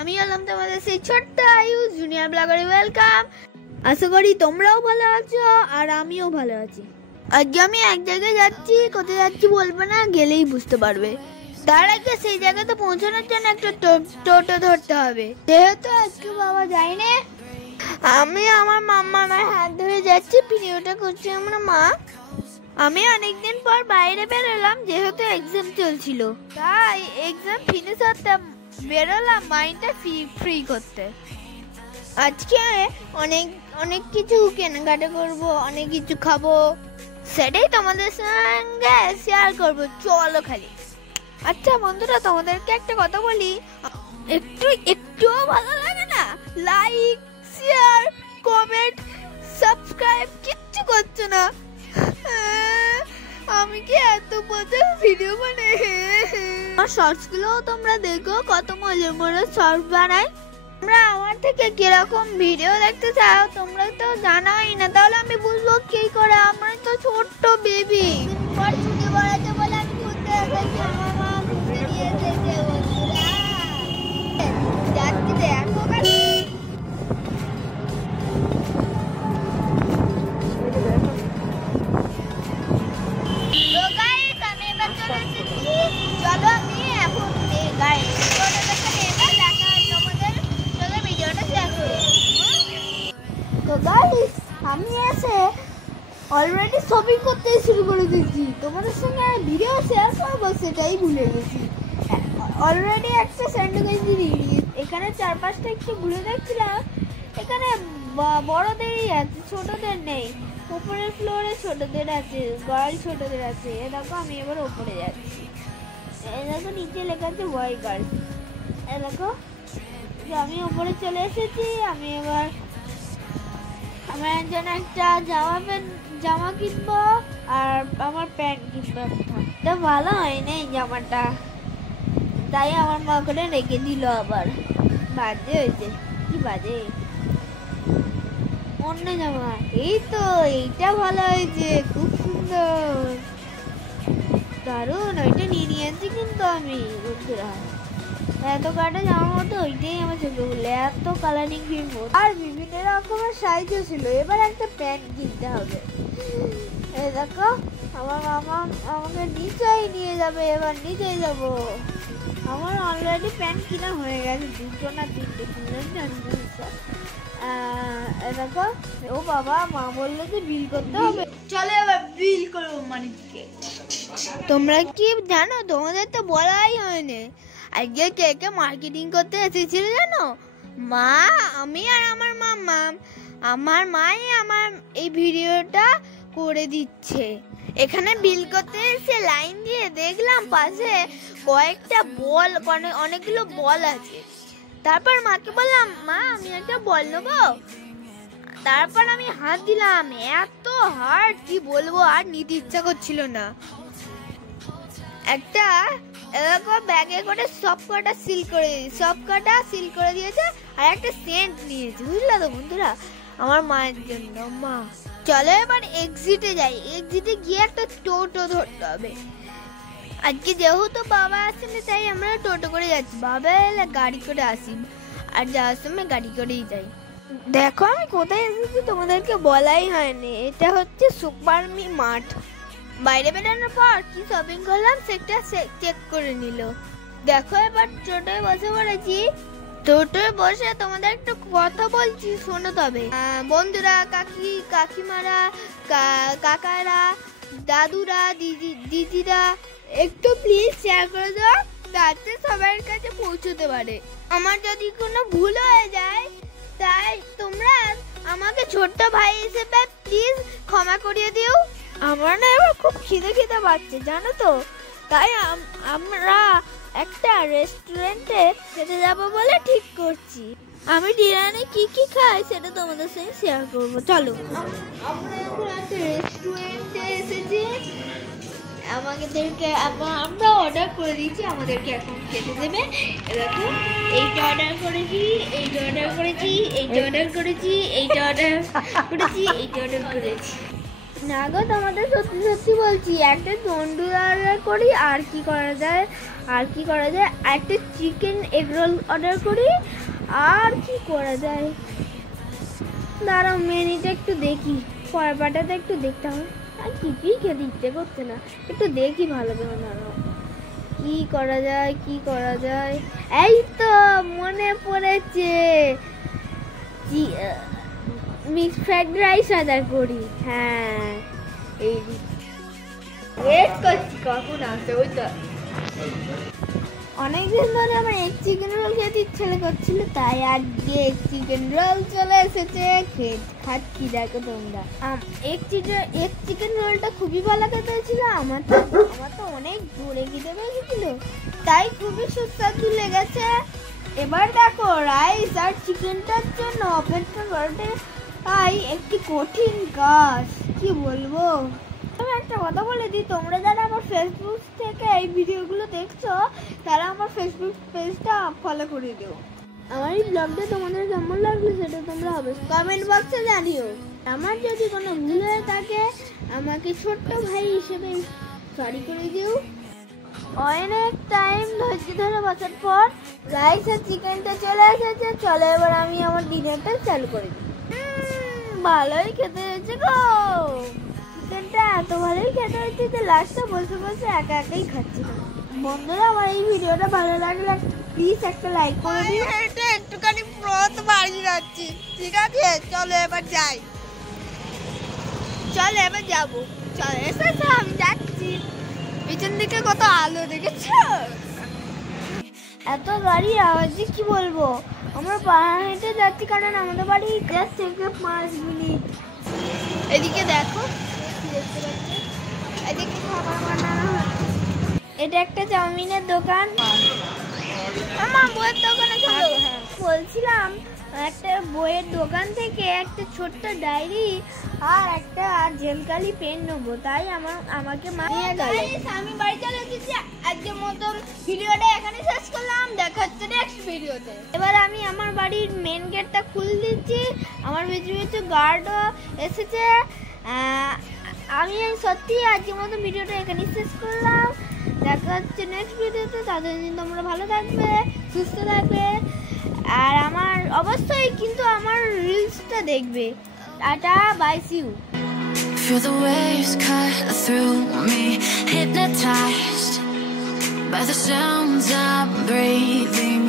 আমি হলাম তোমাদের সেই ছোট্ট আয়ুষ জুনিয়র ব্লগারে ওয়েলকাম। আশা করি তোমরাও ভালো আছো আর আমিও ভালো আছি। আজকে আমি এক জায়গায় যাচ্ছি, কোথায় যাচ্ছি বলবো না, গেলেই বুঝতে পারবে। তার আগে সেই জায়গাতে পৌঁছানোর জন্য একটা টোটো ধরতে হবে, যেহেতু আজকে বাবা যায়নি। আমি আমার মামার হাত ধরে যাচ্ছি, ভিডিওটা করছি আমার মা। আমি অনেকদিন পর বাইরে বেরোলাম, যেহেতু এক্সাম চলছিল, তাই এক্সাম ফিনিশ হতে বেরোলাম মাইন্ডটা ফ্রি করতে। আজকে অনেক অনেক কিছু কেনাকাটা করব, অনেক কিছু খাবো, সেটাই তোমাদের সঙ্গে শেয়ার করব। চলো খালি। আচ্ছা বন্ধুরা, তোমাদেরকে একটা কথা বলি, একটুও ভালো লাগে না? লাইক, শেয়ার, কমেন্ট, সাবস্ক্রাইব কিচ্ছু করছো না। আমি কি এত বছর ভিডিও বানাই? আমার শর্টস গুলোও তোমরা দেখো, কত মজার মজার শর্টস বানাই। তোমরা আমার থেকে কিরকম ভিডিও দেখতে চাও তোমরা তো জানোই না, তাহলে আমি বুঝবো কি করে? আমরা তো ছোট্ট বেবি। ছুটি পড়াতে বলে আমি ঘুরতে এসেছি, আমার মা ঘুরতে নিয়ে এসেছে। বন্ধুরা যাচ্ছি, দেখো খালি। চলো আমি এখন আমি এসে অলরেডি শপিং করতে শুরু করে দিয়েছি। তোমাদের সঙ্গে ভিডিও শেয়ার করবো সেটাই ভুলে গেছি। অলরেডি একটা স্যান্ডেল কিনে নিয়েছি। এখানে চারপাশটা একটু ঘুরে দেখছিলাম, এখানে বড়দেরই আছে, ছোটদের নেই। উপরের ফ্লোরে ছোটদের আছে, গার্ল ছোটদের আছে। এ দেখো আমি এবার ওপরে যাচ্ছি। এ দেখো নিচে লেখা আছে বয় গার্ল। এ দেখো আমি ওপরে চলে এসেছি। আমি এবার আমার জন্য একটা জামা কিনবো আর আমার প্যান্ট কিনবো একটা। ভালো হয়নি এই জামাটা, তাই আমার মা করে রেখে দিল। আবার বাজে হয়েছে, কি বাজে। অন্য জামা, এই তো এইটা ভালো হয়েছে, খুব সুন্দর, দারুণ। ওইটা নিয়ে আনছি কিন্তু আমি। বন্ধুরা এত কাটা জামা মতো ওইটাই আমার চোখে বললে, এত কালারিং কিনবো। আর বিভিন্ন রকমের সাইজও ছিল। এবার একটা প্যান্ট কিনতে হবে। এই দেখো আমার মামা আমাকে নিচেই নিয়ে যাবে, এবার নিচেই যাব। আমার অলরেডি প্যান্ট কিনা হয়ে গেছে, দুটো না তিনটে কিনলেন। দেখো ও বাবা, মা বললো যে বিল করতে হবে। চলো এবার বিল করবো মানিককে। তোমরা কি জানো, তোমাদের তো বলাই হয়নি, আজকে কে কে মার্কেটিং করতে এসেছিল জানো? মা, আমি আর আমার মামা। আমার মাই আমার এই ভিডিওটা করে দিচ্ছে। এখানে বিল করতে এসে লাইন দিয়ে দেখলাম পাশে কয়েকটা বল, অনেকগুলো বল আছে। তারপর মাকে বললাম, মা আমি একটা বল নেবো। তারপর আমি হাত দিলাম, এত হার্ড কি বলবো, আর নিতে ইচ্ছা করছিল না। একটা এরকম ব্যাগে করে সব কটা সিল করে দিয়েছে, আর একটা সেন্ট নিয়েছে, বুঝলা তো বন্ধুরা, আমার মায়ের জন্য। মা চলো এবার এক্সিটে যাই। এক্সিটে গিয়ে একটা টোটো ধরতে হবে। আজকে যেহেতু বাবা আসেনি তাই আমরা টোটো করে যাচ্ছি। বাবা এলে গাড়ি করে আসি, আর যাওয়ার সময় গাড়ি করেই যাই। দেখো আমি কোথায় এসেছি তোমাদেরকে বলাই হয়নি। এটা হচ্ছে সুপারমি মার্ট। বাইরে বেরোনোর পর কি শপিং করলাম সেটা চেক করে নিল। দেখো এবার টোটোয় বসে পড়েছি। টোটোয় বসে তোমাদের একটু কথা বলছি, শোনো তবে। বন্ধুরা, কাকিমারা, কাকারা, দাদুরা, দিদিরা, একটু প্লিজ শেয়ার করে দাও, যাতে সবার কাছে পৌঁছতে পারে। আমার যদি কোনো ভুল হয়ে যায় তাই তোমরা আমাকে ছোট্ট ভাই হিসেবে প্লিজ ক্ষমা করিয়ে দিও। আমার না এবার খুব খিদে পাচ্ছে জানো তো, তাই আমরা একটা রেস্টুরেন্টে খেতে যাবো বলে ঠিক করছি। আমি ডিনারে কি খাই সেটা তোমাদের সঙ্গে শেয়ার করবো। চলো আমরা এখন একটা রেস্টুরেন্টে এসেছি। আমরা অর্ডার করে দিয়েছি, আমাদেরকে এখন খেতে দেবে। দেখো এইটা অর্ডার করেছি, এইটা অর্ডার করেছি, এইটা অর্ডার করেছি, এইটা অর্ডার করেছি, এইটা অর্ডার করেছি। না গো, তোমাদের সত্যি সত্যি বলছি, একটা তন্দুর অর্ডার করি, আর কি করা যায়, একটা চিকেন এগ রোল অর্ডার করি, আর কি করা যায়। দাঁড়াও মেনুটা একটু দেখি, পরের পাটাতে একটু দেখতে হবে। আর কিছুই খেতে ইচ্ছে করছে না, একটু দেখি ভালো করে। দাঁড়াও কি করা যায়। এই তো মনে পড়েছে, মিক্স ফ্রাইড রাইস অর্ডার করি। হ্যাঁ, এই ওয়েট করছি কখন আসে। ওই তো অনেকদিন ধরে আমার এগ চিকেন রোল খেতে ইচ্ছে করছিল, তাই আজকে এগ চিকেন রোল চলে এসেছে, খাচ্ছি। দেখো তোমরা, এগ চিকেন রোলটা খুবই ভালো খেতে হয়েছিল। আমার তো অনেক দূরে খিদে পেয়েছিল, তাই খুবই সুস্বাদু লেগেছে। এবার দেখো রাইস আর চিকেনটার জন্য অপেক্ষা করতে তাই একটি কঠিন কাজ, কি বলবো। আমি একটা কথা বলে দিই, তোমরা যারা আমার ফেসবুক থেকে এই ভিডিওগুলো দেখছো, তারা আমার ফেসবুক পেজটা ফলো করে দিও। আমার এই ব্লগটা তোমাদের কেমন লাগলো সেটা তোমরা অবশ্যই কমেন্ট বক্সে জানিও। আমার যদি কোনো ভুল হয়ে থাকে, আমাকে ছোট্ট ভাই হিসেবে সরি করে দিও। অনেক টাইম ধৈর্য ধরে বসার পর রাইস আর চিকেনটা চলে এসেছে। চলো এবার আমি আমার ডিনারটা চালু করে দিই। ভালোই খেতে হয়েছে গো, চিকেনটা এত ভালোই খেতে হয়েছে যে লাস্টে বসে বসে একাই খাচ্ছি। বন্ধুরা, আমার এই ভিডিওটা ভালো লাগলে প্লিজ একটা লাইক করে দিও। এটা একটুখানি প্রথ বাড়ি যাচ্ছি, ঠিক আছে? চলো এবার যাই, যাবো। চলো এসেছে, আমি যাচ্ছি। পিছন দিকে কত আলো দেখেছো? এত গাড়ির আওয়াজে কি বলবো। আমরা পাহাড় হেঁটে যাচ্ছি, কারণ আমাদের বাড়ি 10 থেকে 5 মিনিট। এদিকে দেখো, দেখতে পাচ্ছ, এদিকে খাবার বানানো হচ্ছে। এটা একটা চাউমিনের দোকান। আমার বইয়ের দোকানে চলো। বলছিলাম একটা বইয়ের দোকান থেকে একটা ছোট্ট ডায়েরি আর একটা জেলকালি পেন নেবো, তাই আমাকে মা নিয়ে গেল। আমি বাড়ি চলে এসেছি, আজকের মতন ভিডিওটা এখানে শেষ করলাম। দেখা হচ্ছে নেক্সট ভিডিওতে। এবার আমি আমার বাড়ির মেন গেটটা খুলে দিচ্ছি, আমার পিছু গার্ডও এসেছে। আমি সত্যি আজকের মতো ভিডিওটা এখানে শেষ করলাম। দেখা হচ্ছে নেক্সট ভিডিওতে। ততদিন তোমরা ভালো থাকবে, সুস্থ থাকবে, আর আমার অবশ্যই কিন্তু আমার রিলসটা দেখবে। Tata, bye, see you. Feel the waves cut through me, hypnotized by the sounds I'm breathing.